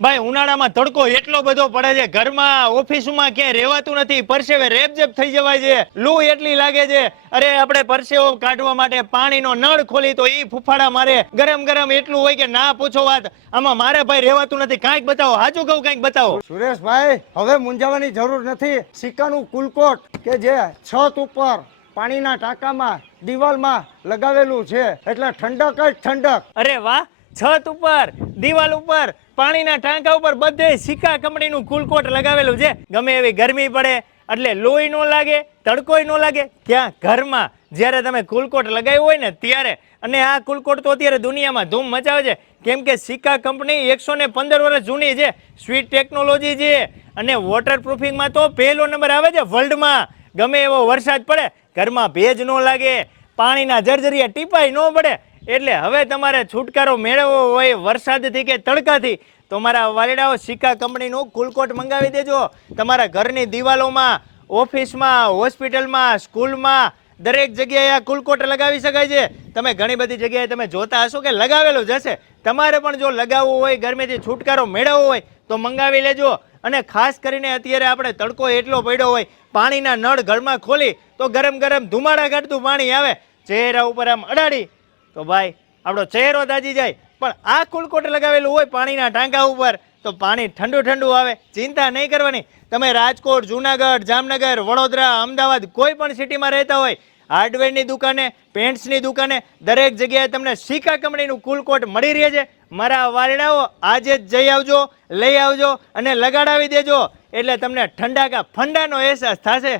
ભાઈ ઉનાળામાં તડકો એટલો બધો પડે છે, ઘરમાં ઓફિસમાં ક્યાંય રહેવાતું નથી, પરસેવે રેબઝેબ થઈ જવાય છે, લૂ એટલી લાગે છે. અરે આપણે પરસેવો કાઢવા માટે પાણીનો નળ ખોલી તો ઈ ફૂફાડા મારે, ગરમ ગરમ એટલું હોય કે ના પૂછો વાત. આમાં મારે ભાઈ રહેવાતું નથી. કાંઈક બતાવો, સાચું કહું કાંઈક બતાવો. સુરેશભાઈ, હવે મૂંઝાવાની જરૂર નથી. સિક્કાનું કુલકોટ કે જે છત ઉપર પાણીના ટાંકામાં દિવાલમાં લગાવેલું છે, એટલે ઠંડક જ ઠંડક. અરે વાહ, છત ઉપર, દિવાલ ઉપર, પાણીના ટાંકા ઉપર બધે સિક્કા કંપનીનું કુલકોટ લગાવેલું છે. ગમે એવી ગરમી પડે એટલે લોહી ન લાગે, તડકોય ન લાગે. ક્યાં ઘરમાં જ્યારે તમે કુલકોટ લગાવ્યું હોય ને ત્યારે. અને આ કુલકોટ તો અત્યારે દુનિયામાં ધૂમ મચાવે છે, કેમ કે સિક્કા કંપની 115 વર્ષ જૂની છે, સ્વીટ ટેકનોલોજી છે, અને વોટરપ્રૂફિંગમાં તો પહેલો નંબર આવે છે વર્લ્ડમાં. ગમે એવો વરસાદ પડે, ઘરમાં ભેજ ન લાગે, પાણીના જર્જરિયા ટીપાય ન પડે. એટલે હવે તમારે છુટકારો મેળવવો હોય વરસાદથી કે તડકાથી, તો મારા વાલીડાઓ સિક્કા કંપનીનું કુલકોટ મંગાવી દેજો. તમારા ઘરની દિવાલોમાં, ઓફિસમાં, હોસ્પિટલમાં, સ્કૂલમાં દરેક જગ્યાએ આ કુલકોટ લગાવી શકાય છે. તમે ઘણી બધી જગ્યાએ તમે જોતા હશો કે લગાવેલું જ હશે. તમારે પણ જો લગાવવું હોય, ગરમીથી છુટકારો મેળવવો હોય તો મંગાવી લેજો. અને ખાસ કરીને અત્યારે આપણે તડકો એટલો પડ્યો હોય, પાણીના નળ ઘરમાં ખોલી તો ગરમ ગરમ ધુમાડા કાઢતું પાણી આવે, ચહેરા ઉપર આમ અડાડી તો ભાઈ આપણો ચહેરો દાજી જાય. પણ આ કુલકોટ લગાવેલું હોય પાણીના ટાંકા ઉપર તો પાણી ઠંડુ ઠંડુ આવે. ચિંતા નહીં કરવાની. તમે રાજકોટ, જુનાગઢ, જામનગર, વડોદરા, અમદાવાદ કોઈ પણ સિટીમાં રહેતા હોય, હાર્ડવેરની દુકાને, પેન્ટ્સની દુકાને, દરેક જગ્યાએ તમને સિક્કા કંપનીનું કુલકોટ મળી રહે છે. મારા વાલીડાઓ આજે જ જઈ આવજો, લઈ આવજો અને લગાડાવી દેજો, એટલે તમને ઠંડાકા ફંડાનો અહેસાસ થશે.